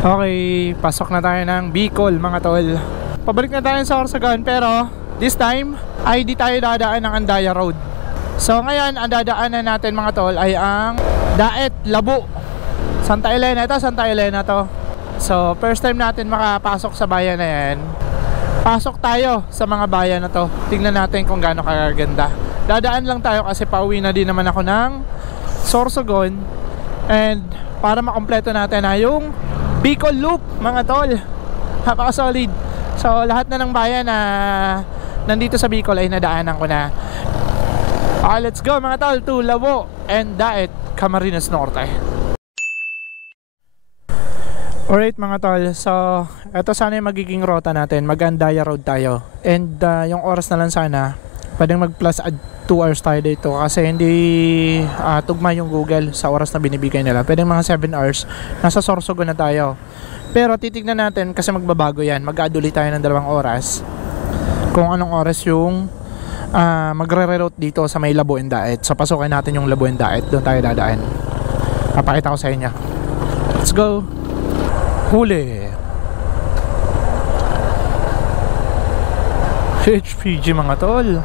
Okay, pasok na tayo ng Bicol mga tol. Pabalik na tayo sa Sorsogon, pero this time ay di tayo dadaan ng Andaya Road. So ngayon, ang dadaanan natin mga tol ay ang Daet, Labo, Santa Elena. Ito, Santa Elena to. So first time natin makapasok sa bayan na yan. Pasok tayo sa mga bayan na to. Tingnan natin kung gaano kaganda. Dadaan lang tayo kasi pauwi na din naman ako ng Sorsogon. And para makompleto natin na yung Bicol Loop mga tol. Napaka solid. So lahat na ng bayan na nandito sa Bicol ay nadaanan ko na. Let's go mga tol to Labo and Daet, Camarines Norte. Alright mga tol, so ito sana yung magiging rota natin. Mag-Andaya Road tayo. And yung oras na lang sana pwedeng mag plus 2 hours tayo dito kasi hindi tugma yung Google sa oras na binibigay nila. Pwedeng mga 7 hours. Nasa Sorsogon na tayo. Pero titignan natin kasi magbabago yan. Mag-add ulit tayo ng 2 oras kung anong oras yung magre-reroute dito sa may Labo and Daet. So pasukin natin yung Labo and Daet. Doon tayo dadaan. Papakita ko sa inyo. Let's go. Huli HPG mga tol.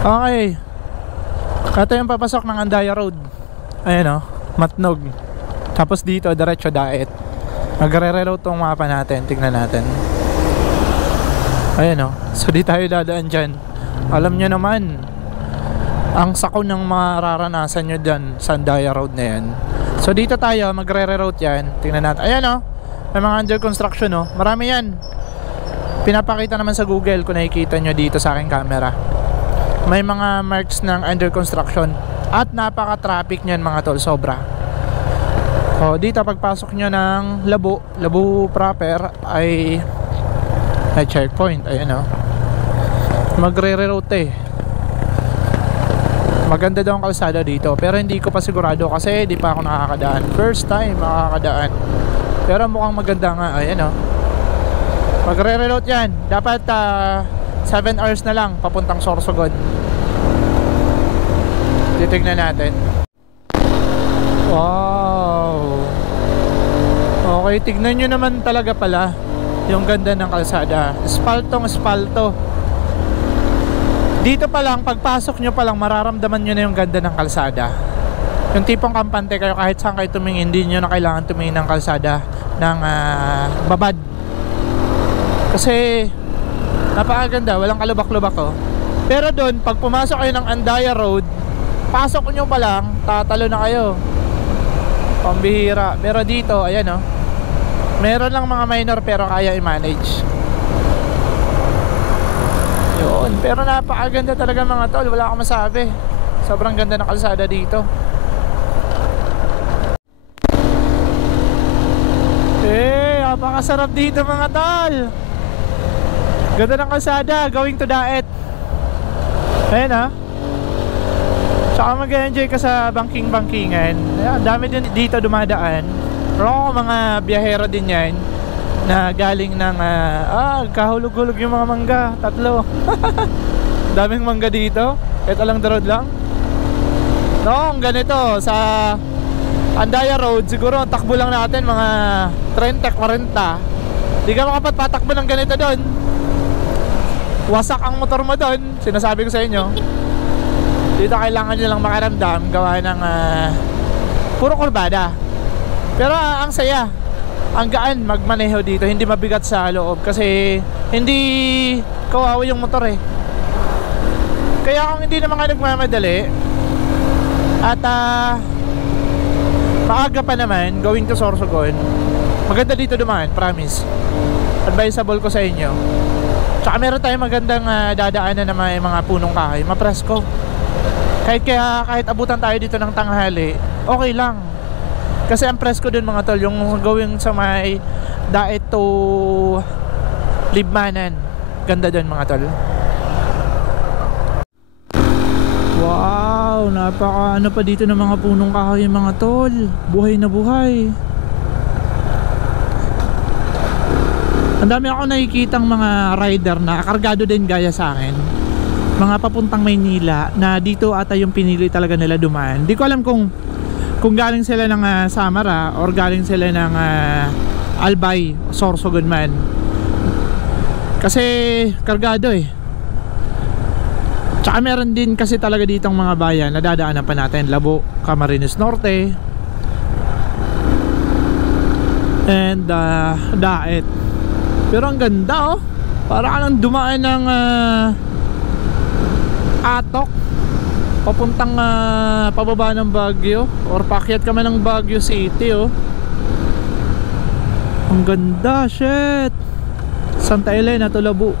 Okay, ito yung papasok ng Andaya Road. Ayan o, Matnog. Tapos dito, diretso Daet. Magre-reroute tong mapa natin. Tignan natin. Ayan o, so di tayo dadaan dyan. Alam nyo naman ang sako ng mararanasan nyo dyan sa Andaya Road na yan. So dito tayo, magre-reroute yan. Tingnan natin, ayan o, may mga under construction o. Marami yan. Pinapakita naman sa Google kung nakikita nyo dito sa aking camera. May mga marks ng under construction. At napaka-traffic nyan mga tol, sobra. O dito pagpasok nyo ng Labo proper ay checkpoint. Ayan o, magre-reroute eh. Maganda daw ang kalsada dito, pero hindi ko pa sigurado kasi di pa ako nakakadaan. First time makakadaan. Pero mukhang maganda nga. Ayan o, magre-reload yan. Dapat 7 hours na lang papuntang Sorsogon. Titignan natin. Wow. Okay, tignan nyo naman talaga pala yung ganda ng kalsada. Espaltong espalto. Dito pa lang, pagpasok nyo pa lang, mararamdaman nyo na yung ganda ng kalsada. Yung tipong kampante kayo, kahit saan kayo tumingin, hindi nyo na kailangan tumingin ng kalsada ng babad. Kasi napakaganda, walang kalubak-lubak oh. Pero doon, pag pumasok kayo ng Andaya Road, pasok nyo pa lang, tatalo na kayo. Pambihira. Pero dito, ayan oh, meron lang mga minor pero kaya i-manage. Yun, pero napakaganda talaga mga tol, wala akong masabi. Sobrang ganda ng kalsada dito. Napakasarap dito mga tol. Ganda ng kalsada, going to Daet. Ayan ha. Tsaka mag-enjoy ka sa banking-bankingan. Ayan, dami din dito dumadaan. Pero mga biyahero din yan na galing ng kahulog-hulog yung mga mangga. 3 daming mangga dito. Kahit along the road lang. Noong ganito sa Andaya Road, siguro takbo lang natin mga 30-40. Di ka makapagpatakbo ng ganito doon. Wasak ang motor mo doon. Sinasabi ko sa inyo. Dito kailangan nyo lang makaramdam gawa ng puro kurbada. Pero ang saya, ang gaan magmaneho dito. Hindi mabigat sa loob kasi hindi kawawa yung motor eh. Kaya kung hindi naman kayo nagmamadali at maaga pa naman going to Sorsogon, maganda dito dumaan, promise. Advisable ko sa inyo. Tsaka meron tayong magandang dadaanan na may mga punong kahoy, mapresko. Kahit abutan tayo dito ng tanghali, okay lang. Kasi ang presko dun mga tol, yung gawin sa may Daet to Libmanan, ganda dun mga tol. Wow, napaka ano pa dito ng mga punong kahoy mga tol. Buhay na buhay. Ang dami ako nakikitang mga rider na kargado din gaya sa akin. Mga papuntang Maynila na dito ata yung pinili talaga nila dumaan. Di ko alam kung kung galing sila ng Samara or galing sila ng Albay, Sorsogon man. Kasi kargado eh. Tsaka meron din kasi talaga ditong mga bayan na dadaanan pa natin. Labo, Camarines Norte, and Daet. Pero ang ganda oh. Para ka lang dumaan ng Atok papuntang pababa ng Baguio, or paakyat ka man ng Baguio City oh. Ang ganda, shit. Santa Elena to Labo.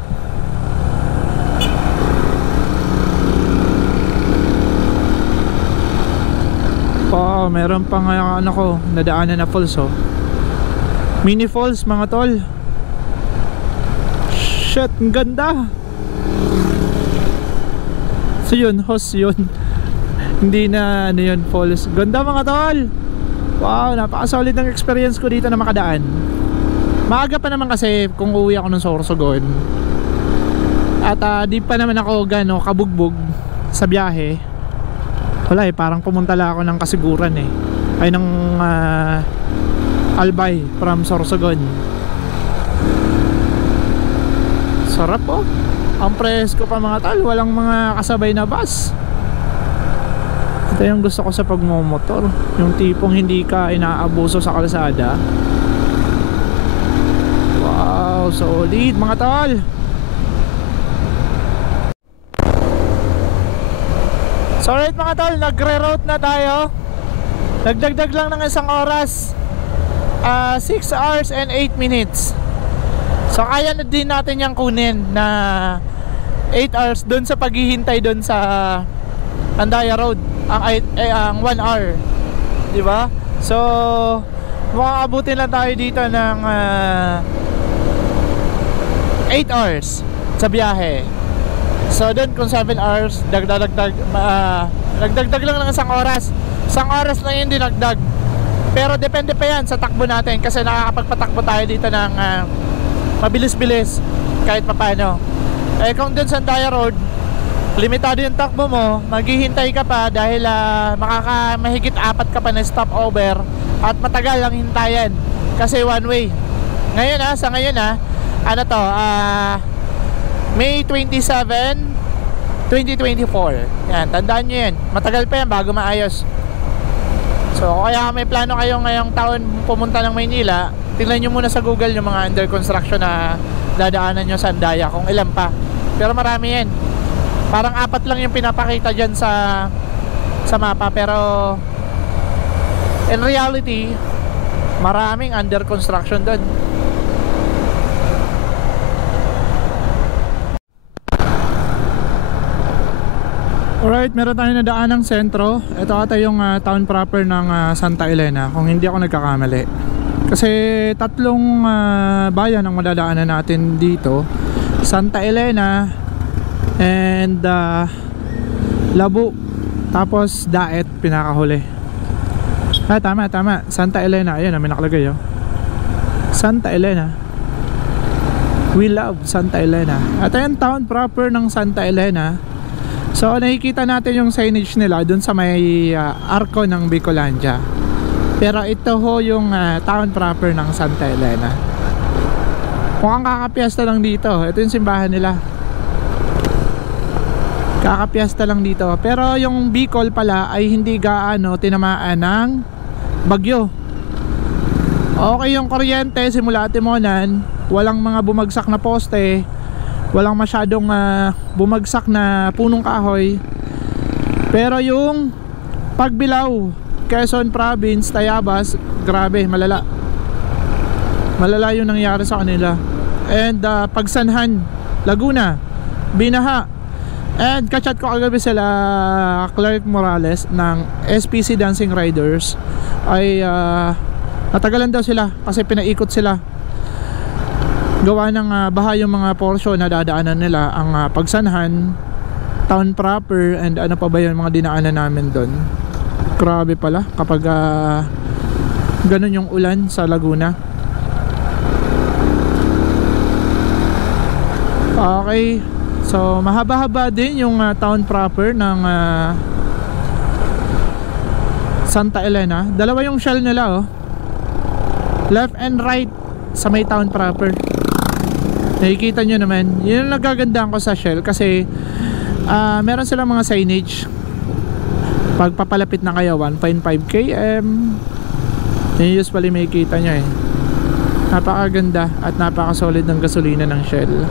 Meron pang ano ko, nadaanan na falls oh. Mini falls mga tol. Shit, ang ganda. So yun, host yun. Hindi na ano yun, falls. Ganda mga tol. Wow, napaka-solid ng experience ko dito na makadaan. Maaga pa naman kasi kung uwi ako ng Sorsogon. At di pa naman ako gano kabugbog sa biyahe. Wala eh, parang pumunta lang ako ng Kasiguran eh. Ay ng Albay from Sorsogon. Sarap oh. Ang presko pa mga tal. Walang mga kasabay na bus. Ito yung gusto ko sa pagmumotor. Yung tipong hindi ka inaabuso sa kalsada. Wow, solid mga tal. So alright mga tol, nagre-route na tayo. Nagdagdag lang ng isang oras, 6 hours and 8 minutes. So kaya na din natin yung kunin na 8 hours dun sa paghihintay dun sa Andaya Road. Ang 1 hour, diba? So makakabutin lang tayo dito ng 8 hours sa biyahe. So doon kung 7 hours, nagdagdag lang ng isang oras. Isang oras lang yung dinagdag. Pero depende pa yan sa takbo natin, kasi nakakapagpatakbo tayo dito ng mabilis-bilis kahit papano. Eh kung doon sa Andaya Road, limitado yung takbo mo, maghihintay ka pa dahil mahigit 4 ka pa na stopover at matagal lang hintayan kasi one way. Ngayon sa ngayon ano to, May 27, 2024. Yan, tandaan nyo yan. Matagal pa yan bago maayos. So kaya may plano kayo ngayong taon pumunta ng Maynila, tingnan nyo muna sa Google yung mga under construction na dadaanan nyo sa Andaya, kung ilan pa. Pero marami yan. Parang 4 lang yung pinapakita dyan sa mapa, pero in reality maraming under construction doon. Alright, meron tayo na daan ng sentro. Ito ata yung town proper ng Santa Elena, kung hindi ako nagkakamali. Kasi 3 bayan ang madadaanan natin dito. Santa Elena and Labo, tapos Daet pinakahuli. Tama, Santa Elena. Ayan, may nakalagay oh. Santa Elena. We love Santa Elena. Ito yung town proper ng Santa Elena. So nakikita natin yung signage nila dun sa may arko ng Bicolandia. Pero ito ho yung town proper ng Santa Elena. Mukhang kakapiesta lang dito. Ito yung simbahan nila. Kakapiesta lang dito. Pero yung Bicol pala ay hindi gaano tinamaan ng bagyo. Okay yung kuryente simula Timonan. Walang mga bumagsak na poste. Walang masyadong bumagsak na punong kahoy. Pero yung Pagbilao, Quezon Province, Tayabas, grabe, malala. Malala yung nangyari sa kanila. And Pagsanhan, Laguna, binaha. And kachat ko kagabi sila Clark Morales ng SPC Dancing Riders. Ay natagalan daw sila kasi pinaikot sila. Gawa ng baha yung mga portion na dadaanan nila. Ang Pagsanhan, town proper, and ano pa ba yung mga dinaanan namin doon. Grabe pala kapag ganun yung ulan sa Laguna. Okay, so mahaba-haba din yung town proper ng Santa Elena. Dalawa yung shell nila, oh. Left and right sa may town proper. Nakikita nyo naman. Yun ang nagagandaan ko sa shell kasi meron silang mga signage. Pag papalapit na kayo 1.5 km, yun usually makikita nyo eh. Napakaganda at napakasolid ng gasolina ng Shell.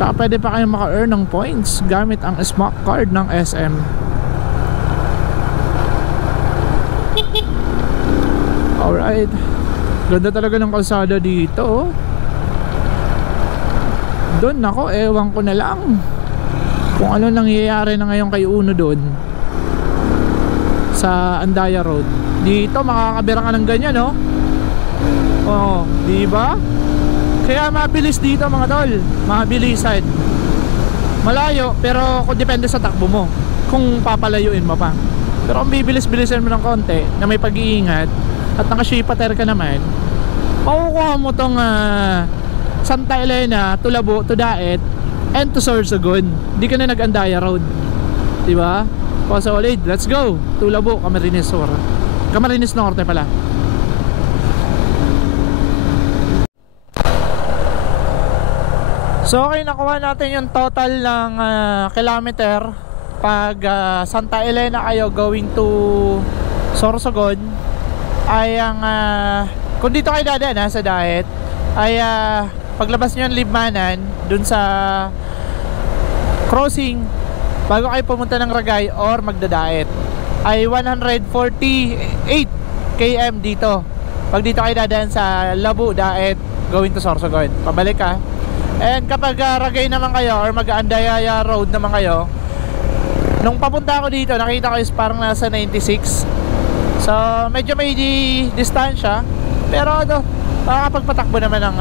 Tsaka pwede pa kayong maka-earn ng points gamit ang Smoke Card ng SM. Alright, ganda talaga ng kalsada dito, oh. Doon ako, ewan ko na lang kung ano nangyayari na ngayon kay Uno doon sa Andaya Road. Dito makakabira ka ng ganyan, no? Oh, di ba? Kaya mabilis dito mga tol, mabilisan. Malayo pero kung depende sa takbo mo kung papalayuin mo pa. Pero kung bibilis-bilisan mo ng konti na may pag-iingat at naka-shipater ka naman, makukuha mo tong Santa Elena to Labo to Daet and to Sorsogon. Di ka na nag-Andaya Road, di ba? Solid, let's go to Labo, Camarines Sur, Camarines Norte pala. So okay, nakuha natin yung total ng kilometer pag Santa Elena kayo going to Sorsogon. Ay ang kung dito kayo dadaan sa Daet ay paglabas nyo ng Libmanan dun sa crossing bago kayo pumunta ng Ragay or magdadaet ay 148 km dito. Pag dito kayo dadaan sa Labo, Daet going to Sorsogon, pabalik ka. And kapag Ragay naman kayo or mag-Andaya Road naman kayo, nung papunta ako dito nakita ko is parang nasa 96. So medyo may distansya, pero ano, makakapagpatakbo naman ng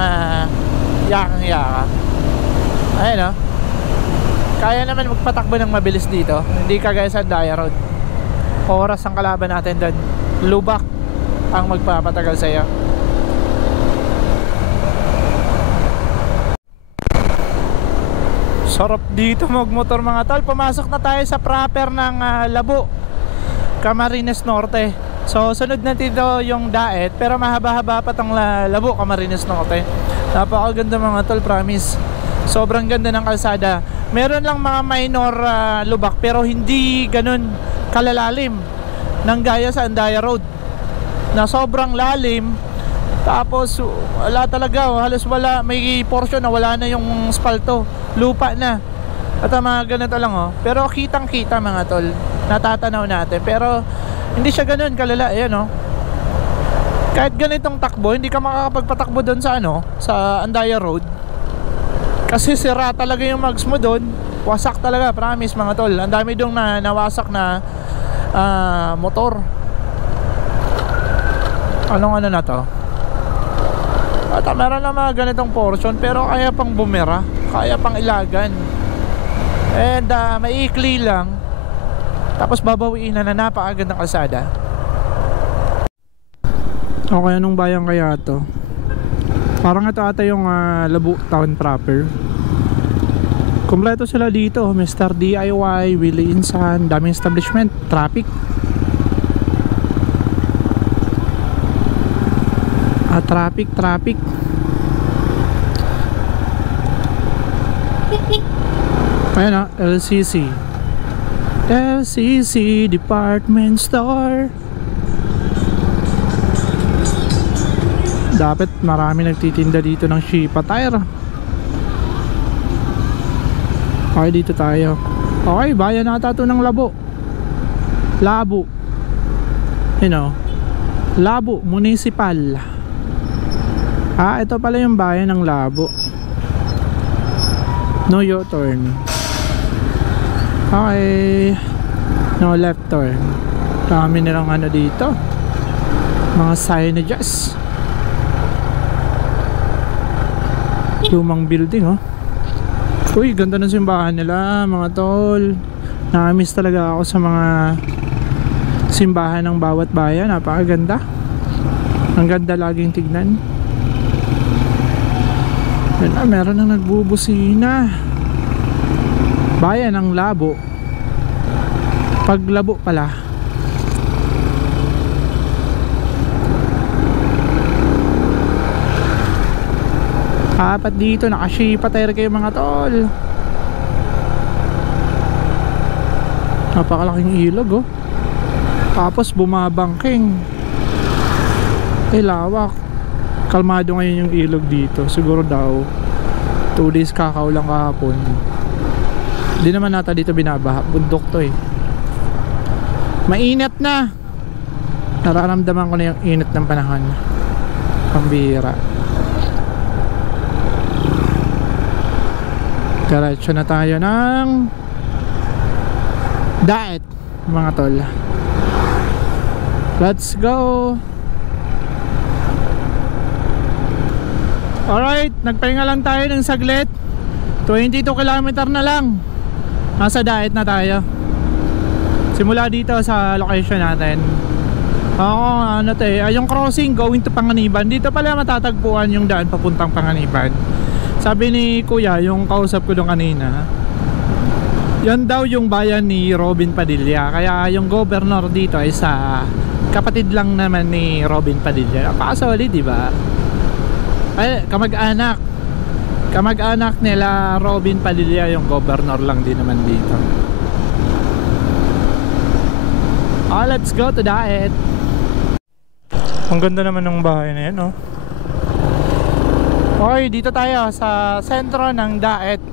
yakang-yaka. Ayun, oh. Kaya naman magpatakbo ng mabilis dito, hindi kagaya sa Andaya Road. Oras ang kalaban natin doon, lubak ang magpapatagal sa iyo. Sarap dito magmotor mga tol. Pumasok na tayo sa proper ng Labo, Camarines Norte. So sunod na dito yung Daet, pero mahaba-haba pa tong Labo, Camarines Norte. Napakaganda mga tol, promise. Sobrang ganda ng kalsada. Meron lang mga minor lubak pero hindi ganun kalalalim ng gaya sa Andaya Road na sobrang lalim. Tapos wala talaga, halos wala, may portion na wala na yung spalto, lupa na. At mga ganito lang, oh. Pero kitang kita mga tol, natatanaw natin. Pero hindi siya ganun kalala. Ayan, oh. Kahit ganitong takbo, hindi ka makakapagpatakbo doon sa ano, sa Andaya Road. Kasi sira talaga yung mags mo doon. Wasak talaga, promise mga tol. Ang dami doon na nawasak na motor. Anong ano na to? At meron na mga ganitong portion pero kaya pang bumera, kaya pang ilagan. And maiikli lang. Tapos babawiin na napakagandang kalsada. Okay, anong bayan kaya to? Parang ito ata yung Labo Town proper. Kompleto sila dito, Mr. DIY, Willie Insan, daming establishment, traffic. Traffic. Ayan na, LCC Department Store. Dapat marami nagtitinda dito ng Shipa tire. Okay, dito tayo. Okay, bayan nata ito ng Labo, you know, Labo Municipal. Ito pala yung bayan ng Labo. No U-turn. Okay, no left turn. Dami nilang ano dito, mga signages. Lumang building, oh. Uy, ganda ng simbahan nila mga tol. Nakamiss talaga ako sa mga simbahan ng bawat bayan. Napakaganda. Ang ganda laging tignan. Meron nang nagbubusina. Bayan ng Labo. Pag Labo pala. Apat dito, nakashipa tayo kayo mga tol. Napakalaking ilog oh. Tapos bumabangking. Lawak. Kalmado ngayon yung ilog dito. Siguro daw 2 days kakaulang kahapon. Hindi naman nata dito binabaha. Bundok to eh. Mainit na. Nararamdaman ko na yung init ng panahon. Pambihira. Diretso na tayo ng Daet mga tol. Let's go. Alright, nagpahinga lang tayo ng saglit. 22 km na lang. Nasa Daet na tayo. Simula dito sa location natin. Ano to eh, yung crossing going to Panganiban. Dito pala matatagpuan yung daan papuntang Panganiban. Sabi ni kuya, yung kausap ko doon kanina, yan daw yung bayan ni Robin Padilla. Kaya yung governor dito ay sa kapatid lang naman ni Robin Padilla. Napakasolid, di ba? Ay, kamag-anak nila Robin Padilla, yung governor lang din naman dito. Let's go to Daet. Ang ganda naman ng bahay na yan, oh. Okay, dito tayo sa sentro ng Daet.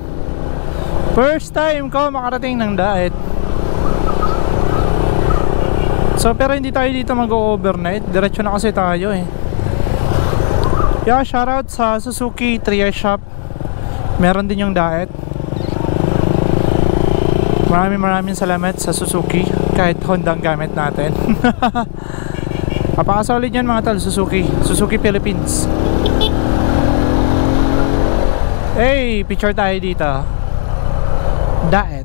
First time ko makarating ng Daet. So pero hindi tayo dito mag-overnight. Diretso na kasi tayo eh. Yeah, shoutout sa Suzuki Trias Shop. Meron din yung Daet. Maraming salamat sa Suzuki. Kahit Honda ang gamit natin. Napakasolid yan mga tol. Suzuki Philippines. Hey, picture tayo dito. Daet.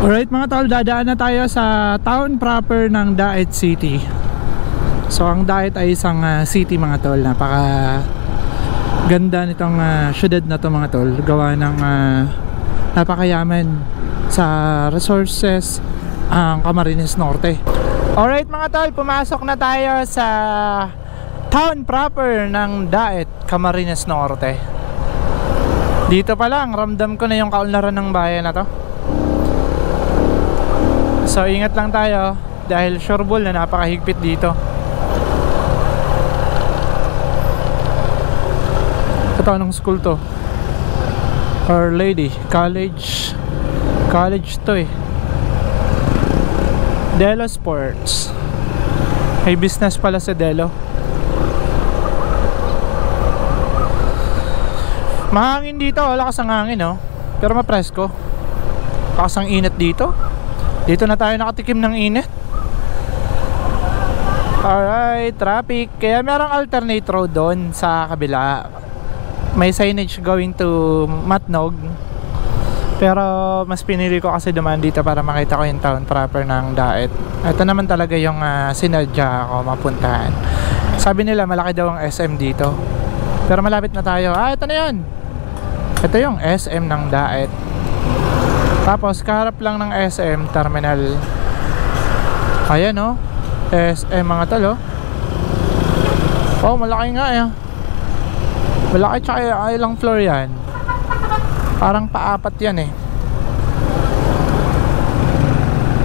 Alright mga tol, dadaan na tayo sa town proper ng Daet City. So ang Daet ay isang city mga tol. Napaka ganda nitong syudad na to mga tol. Gawa ng napakayaman sa resources ang Camarines Norte. Alright mga tol, pumasok na tayo sa town proper ng Daet, Camarines Norte. Dito pa lang, ramdam ko na yung kaunlaran ng bayan na to. So ingat lang tayo dahil sureball na napakahigpit dito. Ito anong school to? Our Lady College. College to eh. Delo Sports. May business pala sa Delo. Mahangin dito, lakas ang hangin oh. Pero mapresko. Lakas ang init dito. Dito na tayo nakatikim ng init. Alright, traffic. Kaya merong alternate road doon sa kabila. May signage going to Matnog. Pero mas pinili ko kasi dumaan dito para makita ko yung town proper ng Daet. Ito naman talaga yung sinadya ako mapuntahan. Sabi nila malaki daw ang SM dito. Pero malapit na tayo. Ito na yun. Ito yung SM ng Daet. Tapos kaharap lang ng SM terminal. Ayan oh. SM mga talo. Oh, malaki nga eh. Malaki, tsaka ilang floor yan. Parang paapat yan eh.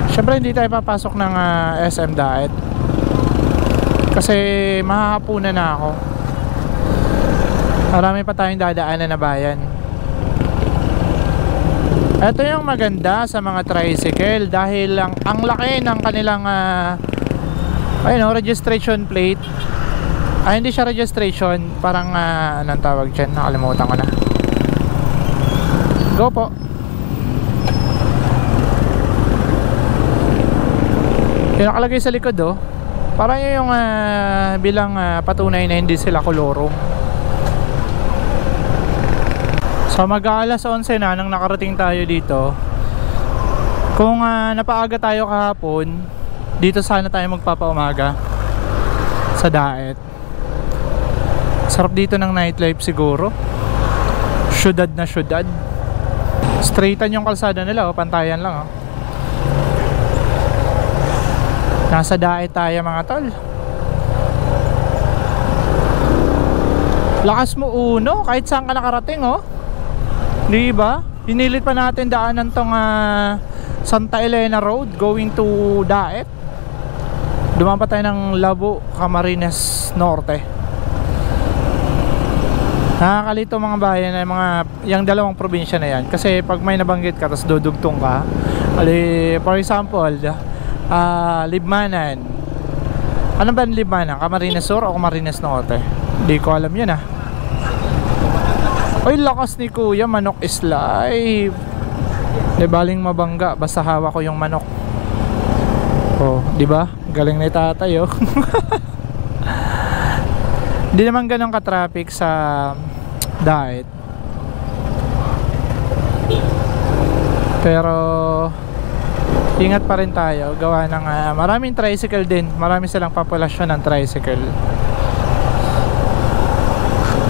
Siyempre hindi tayo papasok ng SM Daet kasi mahahapunan na ako. Marami pa tayong dadaanan na bayan. Ito yung maganda sa mga tricycle dahil ang laki ng kanilang registration plate. Hindi siya registration, parang anong tawag dyan, nakalimutan ko na. Go po. Yung nakalagay sa likod oh, parang yung bilang patunay na hindi sila kolorong. So mag-aalas 11 na nang nakarating tayo dito. Kung napaaga tayo kahapon, dito sana tayo magpapaumaga sa Daet. Sarap dito ng nightlife siguro. Syudad na syudad. Straightan yung kalsada nila oh, pantayan lang oh. Nasa daet tayo mga tol. Lakas mo uno kahit saan ka nakarating oh. Di ba? Pinilit pa natin daanan tong Santa Elena Road going to Daet. Dumaan pa tayo ng Labo, Camarines Norte. Nakakalito mga bayan na yung dalawang probinsya na yan. Kasi pag may nabanggit ka tapos dudugtong ka, for example, Libmanan. Ano ba ang Libmanan? Camarines Sur o Camarines Norte? Di ko alam yun Ay, lakas ni kuya, manok is live. Di baling mabangga, basta hawak ko yung manok. Oh, di ba? Galing na tatay oh. Hindi naman ganun ka-traffic sa Daet. Pero ingat pa rin tayo, gawa ng maraming tricycle din. Marami silang populasyon ng tricycle.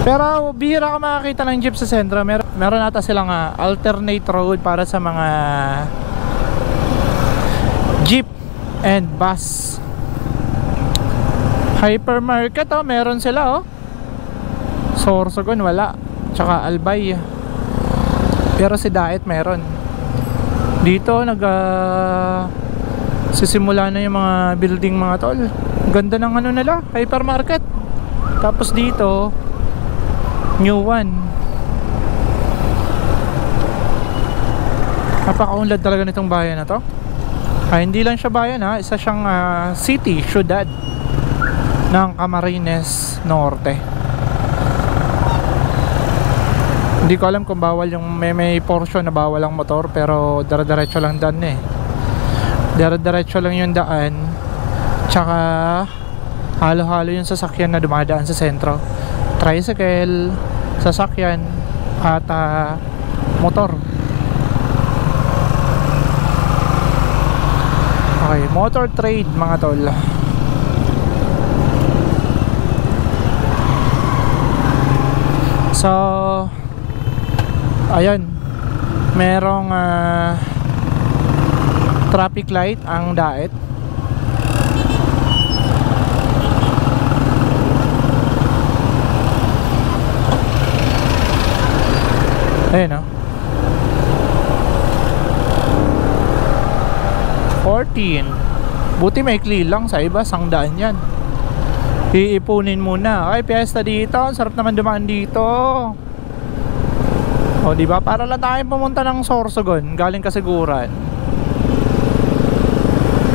Pero bihira ka makakita ng jeep sa sentro. Meron ata silang alternate road para sa mga jeep and bus. Hypermarket meron sila Sorsogon wala. Tsaka Albay. Pero si Daet meron. Dito sisimula na yung mga building mga tol. Ganda ng ano nila, hypermarket. Tapos dito new one. Napakaunlad talaga nitong bayan na to. Hindi lang siya bayan isa siyang city, syudad ng Camarines Norte. Hindi ko alam kung bawal yung may portion na bawal ang motor, pero dire-diretso lang daan dire-diretso lang yung daan. Tsaka halo-halo yung sasakyan na dumadaan sa sentro. Tricycle, sasakyan at motor. Okay, motor trade mga tol. So ayun, merong traffic light ang Daet. Ayun 14. Buti maikli lang, sa iba sangdaan yan. Iipunin muna. Ay, piyesta dito, sarap naman dumaan dito. O diba, para lang tayong pumunta ng Sorsogon, galing Kasiguran.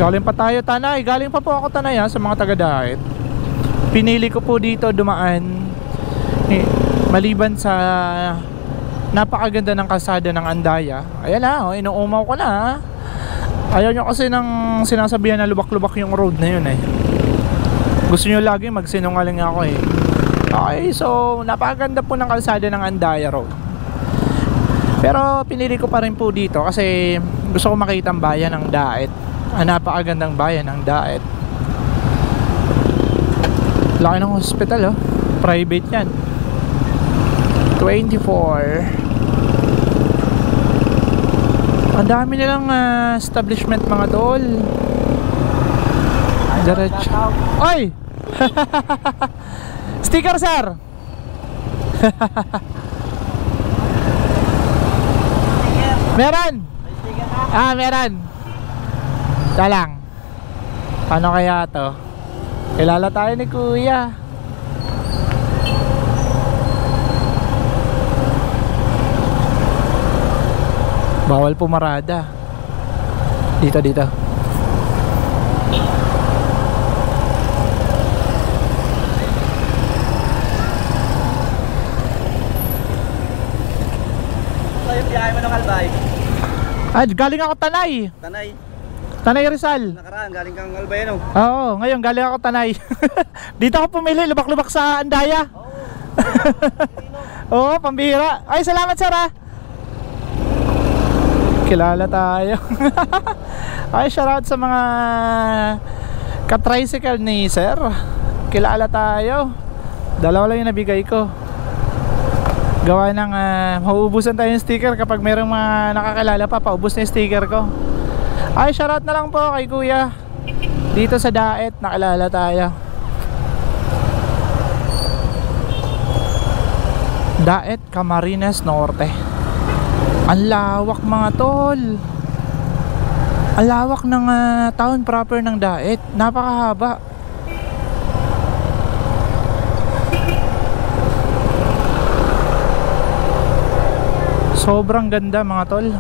Galing pa tayo Tanay. Galing pa po ako Tanay sa mga taga-Daet. Pinili ko po dito dumaan maliban sa napakaganda ng kalsada ng Andaya. Ayan inuumaw ko na Ayaw nyo kasi ng sinasabihan na lubak-lubak yung road na yun Gusto nyo lagi magsinungaling ako Okay, so napakaganda po ng kalsada ng Andaya Road. Pero pinili ko pa rin po dito kasi gusto ko makita ang bayan ng Daet. Napakagandang bayan ng Daet. Laki ng hospital private yan. 24. Ang dami nilang establishment mga tol. Diretso. Oy! Sticker sir! Meron! Meron. Ito lang. Paano kaya to? Kilala tayo ni kuya. Bawal pumarada. Dito. Yung biyahe mo ng Albay? Galing ako Tanay. Tanay Rizal. Nakaraan, galing kang Albay Oo, ngayon galing ako Tanay. Dito ako pumili, lubak-lubak sa Andaya. Oo, pambihira. Ay, salamat sir Kilala tayo. Ay, shoutout sa mga ka-tricycle ni sir. Kilala tayo. Dalawa lang yung nabigay ko. Gawa ng mauubusan tayo yung sticker kapag mayroong mga nakakilala pa, paubos na yung sticker ko. Ay, shoutout na lang po kay kuya. Dito sa Daet, nakilala tayo. Daet, Camarines Norte. Ang lawak mga tol. Ang lawak ng town proper ng Daet. Napakahaba. Sobrang ganda mga tol.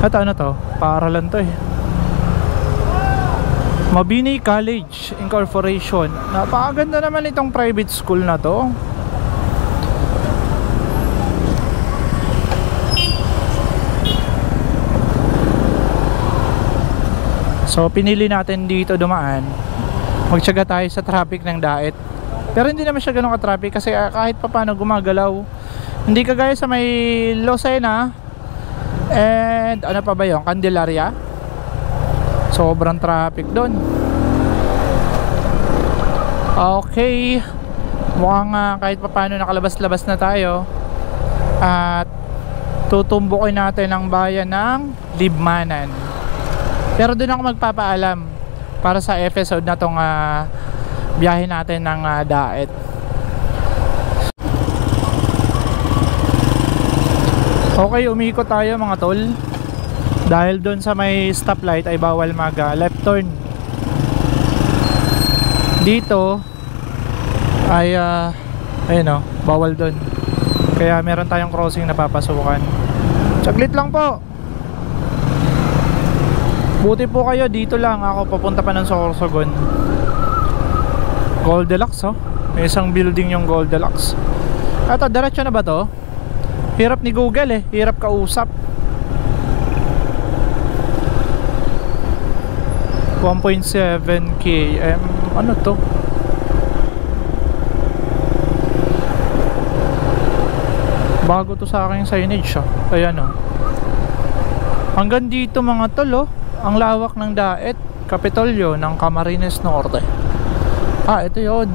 At ano to? Paaralan to eh. Mabini College Incorporation. Napakaganda naman itong private school na to. So pinili natin dito dumaan. Magtiyaga tayo sa traffic ng Daet. Pero hindi naman siya ganun ka-traffic kasi kahit pa paano gumagalaw. Hindi kagaya sa may Lucena and ano pa ba yun? Candelaria. Sobrang traffic doon. Okay. Mukhang kahit pa paano nakalabas-labas na tayo. At tutumbukin natin ang bayan ng Libmanan. Pero doon ako magpapaalam para sa episode na tong biyahe natin ng Daet. Okay, umikot tayo mga tol. Dahil doon sa may stoplight ay bawal mag left turn. Dito ay ayun bawal doon. Kaya meron tayong crossing na papasukan. Saglit lang po. Buti po kayo dito lang. Ako papunta pa ng Sorsogon. Goldilocks May isang building yung Goldilocks. Eto, diretso na ba to? Hirap ni Google eh. Hirap kausap. 1.7 km. Ano to? Bago to sa akin signage Ayan hanggang dito mga tol ang lawak ng Daet. Kapitolyo ng Camarines Norte. Ito yun.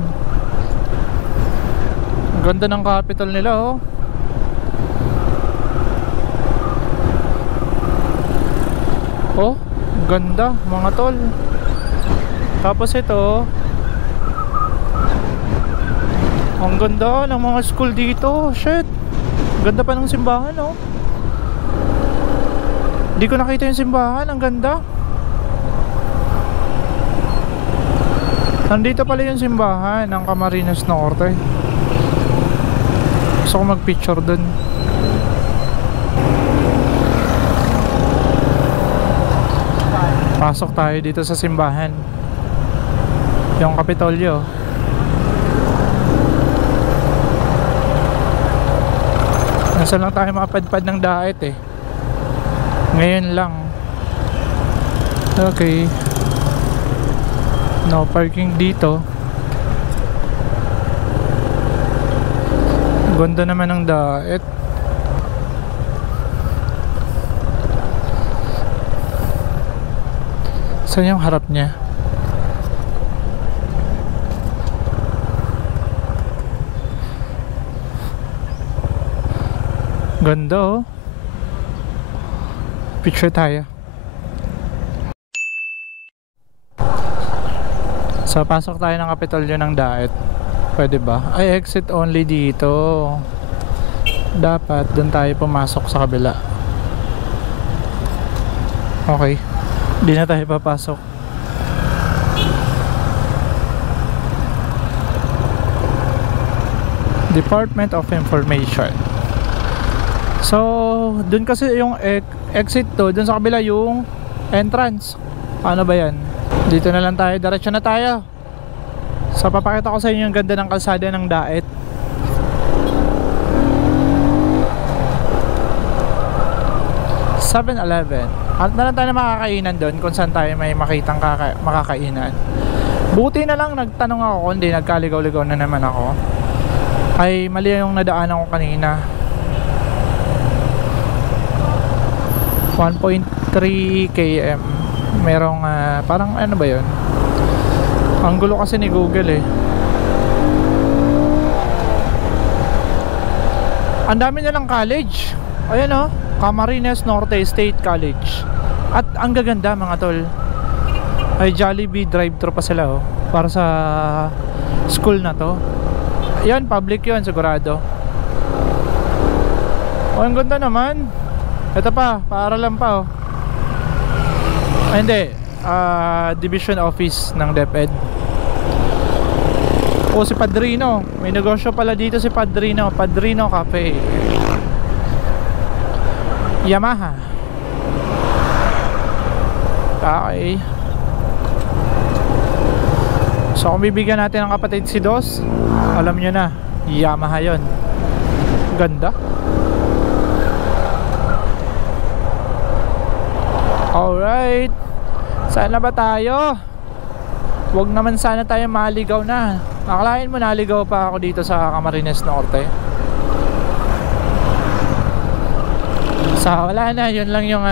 Ang ganda ng capital nila ganda mga tol. Tapos ito ang ganda ng mga school dito. Shit, ganda pa ng simbahan Di ko nakita yung simbahan. Ang ganda. Nandito pala yung simbahan ng Camarines Norte. Gusto ko mag picture dun. Pasok tayo dito sa simbahan. Yung Kapitolyo. Nasa lang tayo makapadpad ng Daet ngayon lang. Okay. No parking dito. Ganda naman ng Daet. Saan yung harap niya? Ganda Picture tayo. So pasok tayo ng Kapitolyo ng Daet. Pwede ba? Ay, exit only dito. Dapat doon tayo pumasok sa kabila. Okay, di na tayo papasok. Department of Information. So doon kasi yung exit to, doon sa kabila yung entrance. Paano ba yan? Dito na lang tayo, diretso na tayo. So papakita ko sa inyo yung ganda ng kalsada ng Daet. (7-Eleven). At na lang tayo na makakainan doon kung saan tayo may makitang makakainan. Buti na lang nagtanong ako, kundi nagkaligaw-ligaw na naman ako. Ay mali yung nadaanan ko kanina. 1.3 km. Merong parang ano ba yun? Ang gulo kasi ni Google Ang dami nilang college. Ayan Camarines Norte State College. At ang gaganda mga tol. Ay, Jollibee drive-thru pa sila oh. Para sa school na to. Yan, public yun sigurado. Oh, ang ganda naman. Ito pa, paaralan pa oh. Ay, hindi. Division office ng DepEd. Oh, si Padrino. May negosyo pala dito si Padrino. Padrino Cafe. Yamaha. Okay. So kung bibigyan natin ng kapatid si Dos, alam nyo na, Yamaha yon. Ganda. Alright. Saan na ba tayo? Huwag naman sana tayo maligaw na. Akalain mo naligaw pa ako dito sa Camarines Norte. So wala na, yun lang yung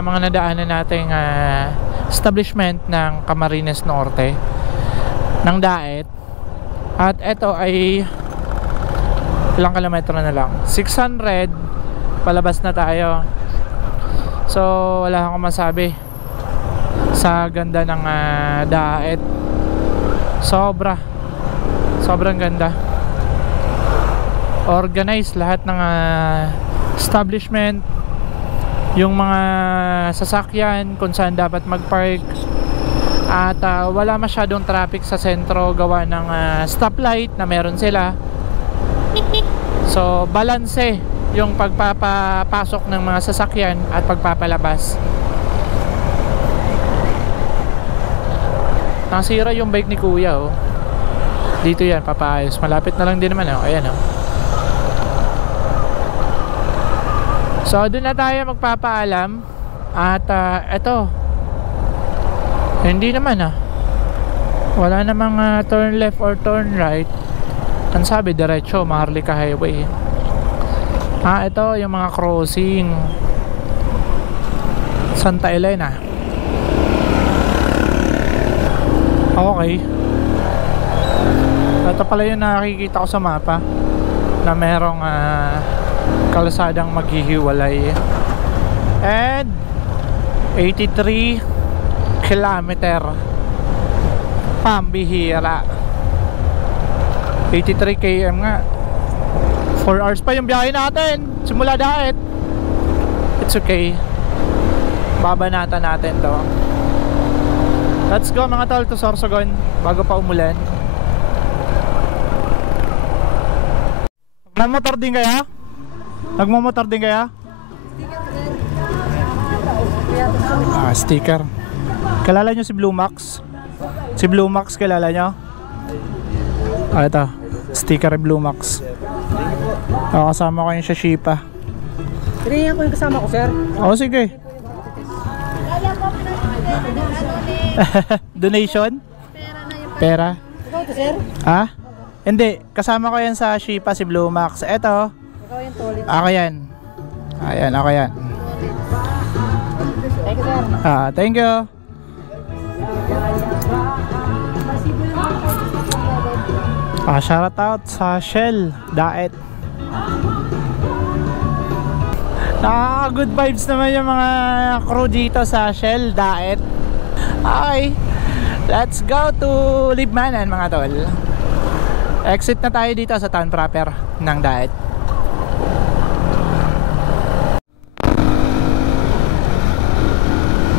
mga nadaanan nating establishment ng Camarines Norte ng Daet. At eto ay ilang kilometro na lang, 600 palabas na tayo. So wala akong masabi sa ganda ng Daet. Sobrang ganda. Organized lahat ng establishment, yung mga sasakyan kung saan dapat mag-park. At wala masyadong traffic sa sentro gawa ng stoplight na meron sila. So balanse yung pagpapasok ng mga sasakyan at pagpapalabas. Nasira yung bike ni kuya oh. Dito yan, papaayos. Malapit na lang din naman oh. Ayan oh. So doon na tayo magpapaalam. At eto, hindi naman wala namang turn left or turn right. Ang sabi diretso, Maharlika Highway. Ito yung mga crossing. Santa Elena. Okay. Ito pala yung nakikita ko sa mapa na merong kalsadang maghihiwalay. And 83 kilometer. Pambihira. 83 km nga. 4 hours pa yung biyahe natin simula Daet. It's okay. Babanatan natin to. Let's go mga tol to Sorsogon bago pa umulan. Nagmomotor din kaya? Nagmomotor din kaya? Sticker. Kilala nyo si Blue Max? Si Blue Max kilala nyo? Ito, sticker Blue Max. Kasama ko yun sa Shipa. Tingnan ko yung kasama ko, sir. Sige. Donation? Pera? Ikaw to, sir? Hindi, kasama ko yan sa Shipa si Blue Max. Ito. Ikaw yung tulit. Ako yan. Ayan, ako yan. Thank you, sir. Thank you. Shout out sa Shell Daet. Good vibes naman yung mga crew dito sa Shell Daet. Okay, let's go to Libmanan mga tol. Exit na tayo dito sa town proper ng Daet.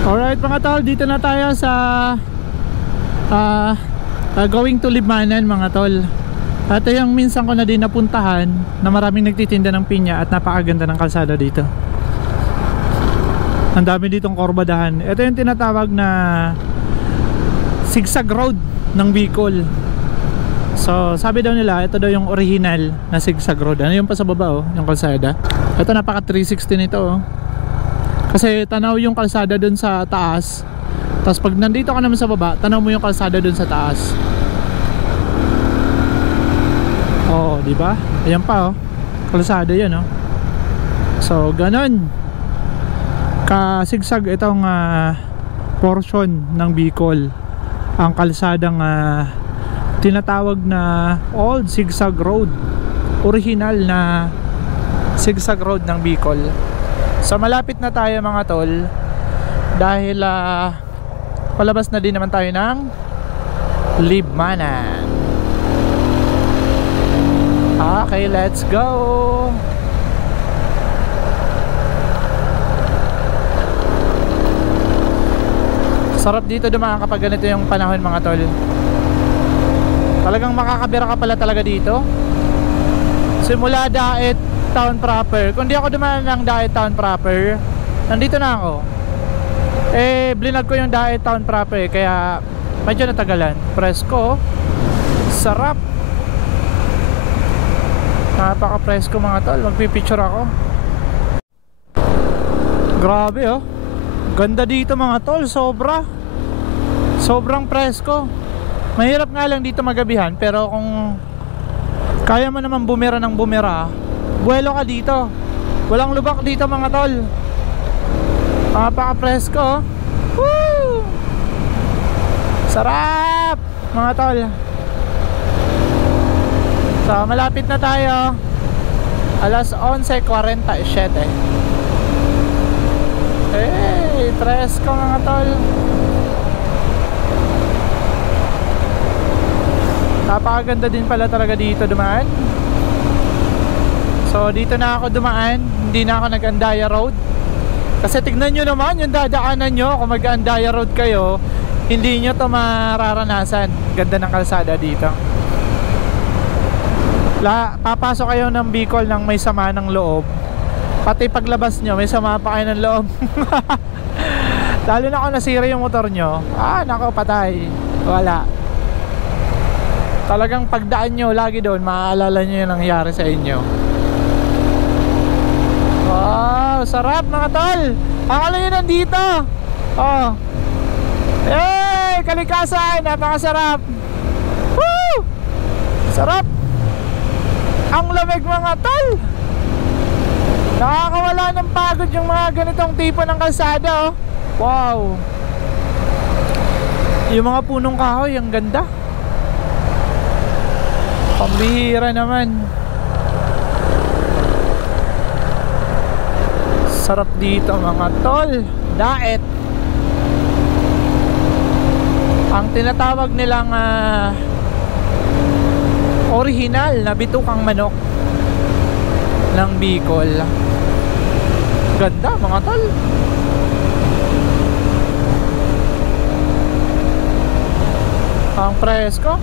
Alright mga tol, dito na tayo sa going to Libmanan mga tol. Ito yung minsan ko na din napuntahan na maraming nagtitinda ng pinya at napakaganda ng kalsada dito. Ang dami ditong korbadahan. Ito yung tinatawag na zigzag road ng Bicol. So sabi daw nila ito daw yung original na zigzag road. Ano yung pa sa baba oh, yung kalsada. Ito napaka 360 nito oh. Kasi tanaw yung kalsada dun sa taas. Tapos pag nandito ka naman sa baba, tanaw mo yung kalsada dun sa taas. Oh, di ba? Ayan pa oh. Kalsada 'yan oh. So, ganon ka-sigsag itong portion ng Bicol. Ang kalsadang tinatawag na Old Zigzag Road. Original na zigzag road ng Bicol. So malapit na tayo mga tol. Dahil palabas na din naman tayo ng Libmanan. Okay, let's go. Sarap dito dumaan kapag ganito yung panahon mga tol. Talagang makakabira ka pala talaga dito. Simula Daet Town proper. Kung di ako dumaan ng Daet Town proper, nandito na ako. Blinag ko yung Daet Town proper kaya medyo natagalan. Presko. Sarap. Napaka-presko mga tol. Magpipicture ako. Grabe oh. Ganda dito mga tol. Sobrang presko. Mahirap nga lang dito magabihan, pero kung kaya mo naman bumira ng bumira, buwelo ka dito. Walang lubak dito mga tol. Napaka-presko. Woo! Sarap mga tol. So malapit na tayo. Alas 11:47. Presko mga tol. Napakaganda din pala talaga dito dumaan. So dito na ako dumaan. Hindi na ako nag-Andaya Road. Kasi tignan nyo naman yung dadaanan nyo. Kung mag-Andaya Road kayo, hindi nyo to mararanasan. Ganda ng kalsada dito. Papasok kayo ng Bicol ng may sama ng loob. Pati paglabas nyo may sama pa kayo ng loob. Lalo na kung nasira yung motor nyo, nako, patay. Wala. Talagang pagdaan nyo lagi doon, maaalala nyo yung nangyari sa inyo. Wow, sarap mga tol. Akala nyo nandito. Oh. Kalikasan, napakasarap. Woo! Sarap. Ang lamig mga tol. Nakakawala ng pagod yung mga ganitong tipo ng kalsada oh. Wow. Yung mga punong kahoy, ang ganda. Pambihira naman. Sarap dito mga tol. Daet. Ang tinatawag nilang original na bitukang manok ng Bicol. Ganda mga tol. Ang presko.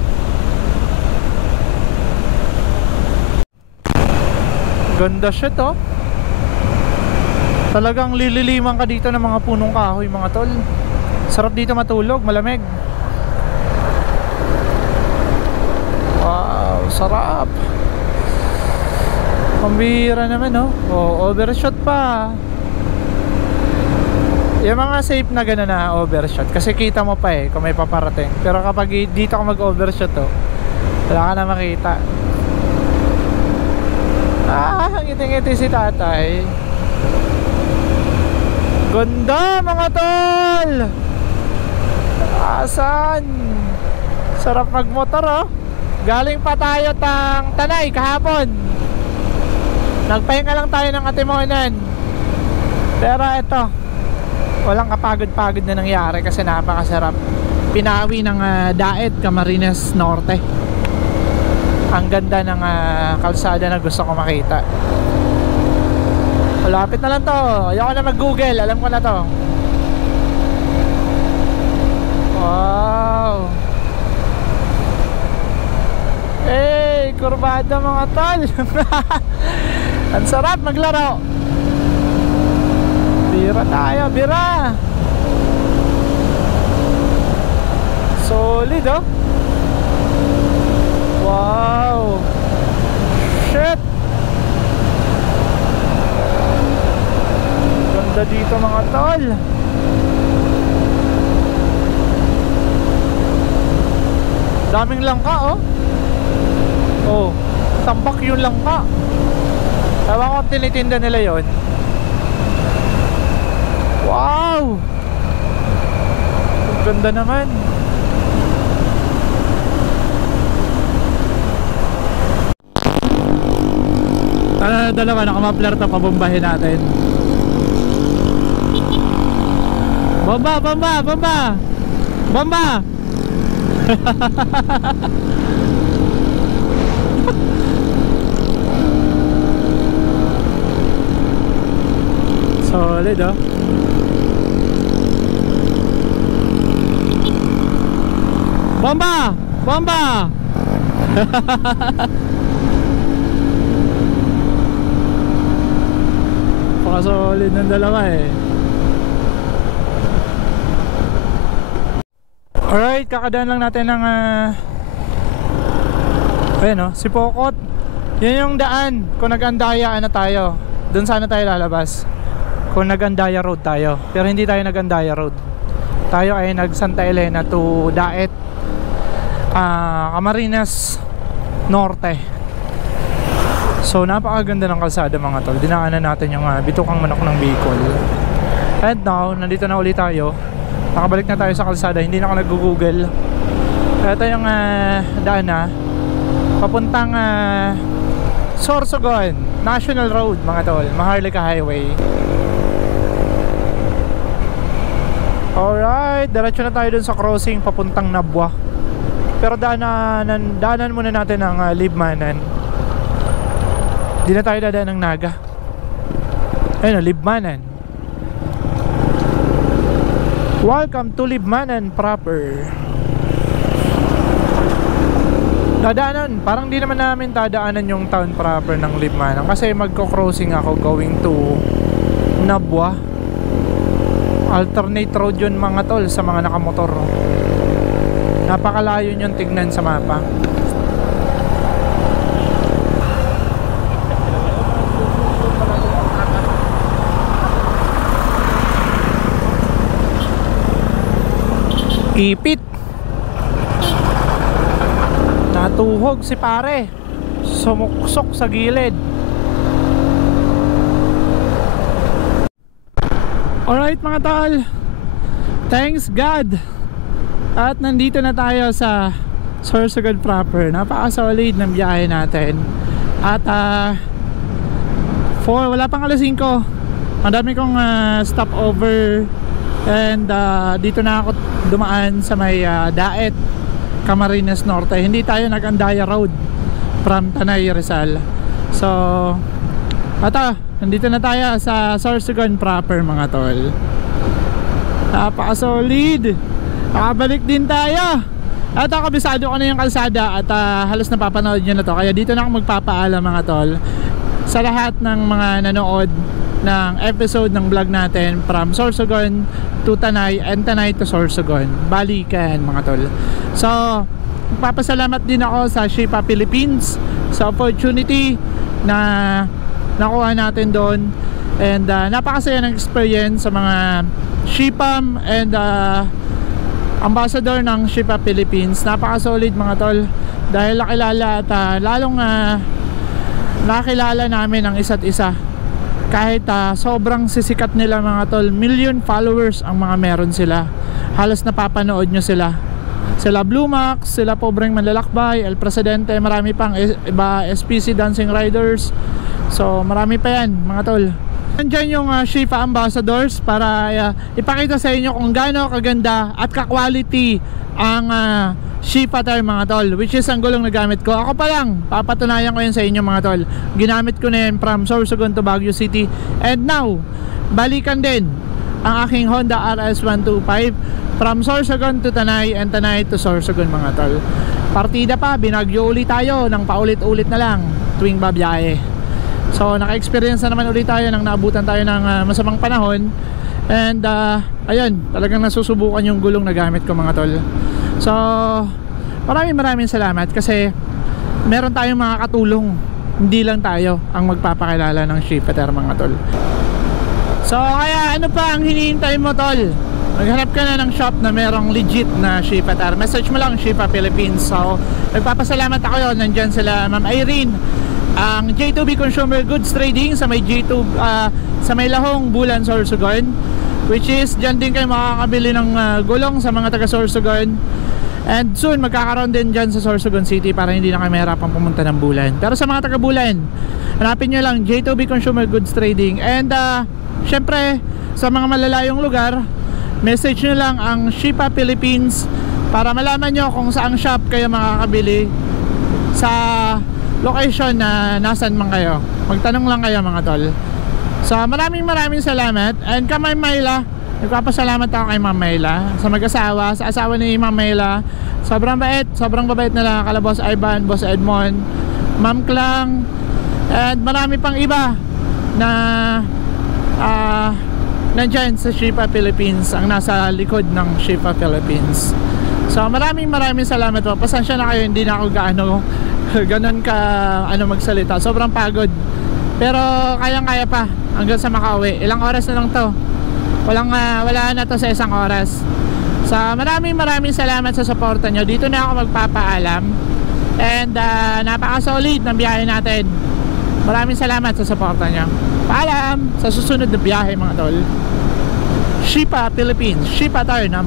Ganda siya to. Talagang lililiman ka dito ng mga punong kahoy mga tol. Sarap dito matulog, malamig. Wow, sarap. Pambihira naman oh. Overshot pa. Yung mga safe na gano'n na overshot, kasi kita mo pa kung may paparating. Pero kapag dito ka mag-overshot wala ka na makita. Ngiti-ngiti si tatay. Ganda mga tol. Asan? Sarap magmotor oh. Galing pa tayo Tanay kahapon. Nagpahinga lang tayo ng Atimonan. Pero ito, walang kapagod-pagod na nangyari kasi napakasarap. Pinawi ng Daet, Camarines Norte. Ang ganda ng kalsada na gusto ko makita. Malapit na lang to. Ayoko na mag-google, alam ko na to. Wow. Kurbada mga tol. Ang sarap maglaro. Bira tayo, bira. Solid oh. Wow. Shit. Ganda dito mga tol. Daming langka oh. Oh, tambak yung langka. Ewan ko tinitinda nila yon. Wow. Ang ganda naman. Dalawa nakamapler to, pabombahin natin. Bomba, bomba, bomba. Bomba! Solid oh. Bomba! Bomba! Paka-solid ng dalawa eh. Alright, kakadaan lang natin ng ayun oh, Sipokot. Yan yung daan kung nag-Andaya na tayo. Doon sana tayo lalabas kung nag-Andaya Road tayo. Pero hindi tayo nag-Andaya Road. Tayo ay nag-Santa Elena to Daet, Camarines Norte. So napakaganda ng kalsada mga tol. Dinaanan natin yung Bitukang Manok ng Bicol. And now, nandito na ulit tayo. Nakabalik na tayo sa kalsada. Hindi na ako nag-google. Ito yung daan na papuntang Sorsogon National Road mga tol, Maharlika Highway. Alright, diretso na tayo dun sa crossing papuntang Nabwa. Pero daanan muna natin ang Libmanan. Di na tayo dadaan ng Naga. Ayun o, Libmanan. Welcome to Libmanan proper. Dadaanan, parang di naman namin dadaanan yung town proper ng Libmanan kasi magko-crossing ako going to Nabwa. Alternate road yun mga tol sa mga nakamotor. Napakalayo yung tignan sa mapa. Ipit. Natuhog si pare. Sumuksok sa gilid. Alright mga tol, thanks God. At nandito na tayo sa Sorsogon proper. Napaka-solid ng biyahe natin. At wala pang alas 5. Madami kong stopover. And dito na ako dumaan sa may Daet, Camarines Norte. Hindi tayo nag-Andaya Road from Tanay, Rizal. So nandito na tayo sa Sorsogon proper mga tol. Napaka-solid. Nakabalik din tayo. At kabisado ko na yung kalsada. At halos napapanood nyo na to. Kaya dito na ako magpapaalam mga tol sa lahat ng mga nanood ng episode ng vlog natin from Sorsogon to Tanay and Tanay to Sorsogon. Balikan mga tol. So magpapasalamat din ako sa Shipa Philippines sa opportunity na nakuha natin doon. And napakasaya ng experience sa mga Shipam and ambassador ng Shipa Philippines. Napaka-solid mga tol. Dahil nakilala at lalong nakilala namin ang isa't isa. Kahit sobrang sisikat nila mga tol, million followers ang mga meron sila. Halos napapanood nyo sila. Sila Blue Max, sila Pobreng Manlalakbay, El Presidente, marami pang iba, SPC Dancing Riders. So marami pa yan mga tol. Nandyan yung Shipa Ambassadors para ipakita sa inyo kung gaano kaganda at ka-quality ang Shipa tire mga tol, which is ang gulong na gamit ko. Ako pa lang, papatunayan ko yan sa inyo mga tol. Ginamit ko na yan from Sorsogon to Baguio City. And now, balikan din ang aking Honda RS125 from Sorsogon to Tanay and Tanay to Sorsogon mga tol. Partida pa, binagyo ulit tayo ng paulit-ulit na lang tuwing babiyahe. So naka-experience na naman ulit tayo nang naabutan tayo ng masamang panahon. And ayun, talagang nasusubukan yung gulong na gamit ko mga tol. So maraming salamat kasi meron tayong mga katulong. Hindi lang tayo ang magpapakilala ng Shipa tire mga tol. So kaya ano pa ang hinihintay mo tol? Maghanap ka na ng shop na merong legit na Shipa tire. Message mo lang Shipa Philippines. So nagpapasalamat ako yun. Nandyan sila Ma'am Irene, ang J2B Consumer Goods Trading sa may sa may Lahong, Bulan, Sorsogon, which is dyan din kayo makakabili ng gulong sa mga taga Sorsogon. And soon magkakaroon din dyan sa Sorsogon City para hindi na kayo mahirapang pumunta ng Bulan. Pero sa mga taga Bulan, hanapin nyo lang J2B Consumer Goods Trading. And syempre sa mga malalayong lugar, message nyo lang ang Shipa Philippines para malaman nyo kung saang shop kayo makakabili sa location na nasan man kayo. Magtanong lang kayo mga tol. So maraming salamat. And kay Ma'am Mayla, nagpapasalamat ako kay Ma'am Mayla sa mag-asawa, sa asawa ni Ma'am Mayla. Sobrang babait nila kala Boss Ivan, Boss Edmond, Ma'am Klang, and marami pang iba na nandyan sa Shipa Philippines, ang nasa likod ng Shipa Philippines. So maraming salamat po. Pasensya na kayo, hindi na ako ganon ka magsalita. Sobrang pagod. Pero kayang-kaya pa hanggang sa makauwi. Ilang oras na lang to. Wala na to sa isang oras. So maraming salamat sa suporta nyo. Dito na ako magpapaalam. And napaka-solid ng biyahe natin. Maraming salamat sa suporta nyo. Paalam sa susunod na biyahe mga tol. Shipa Philippines, Shipa tayo #1.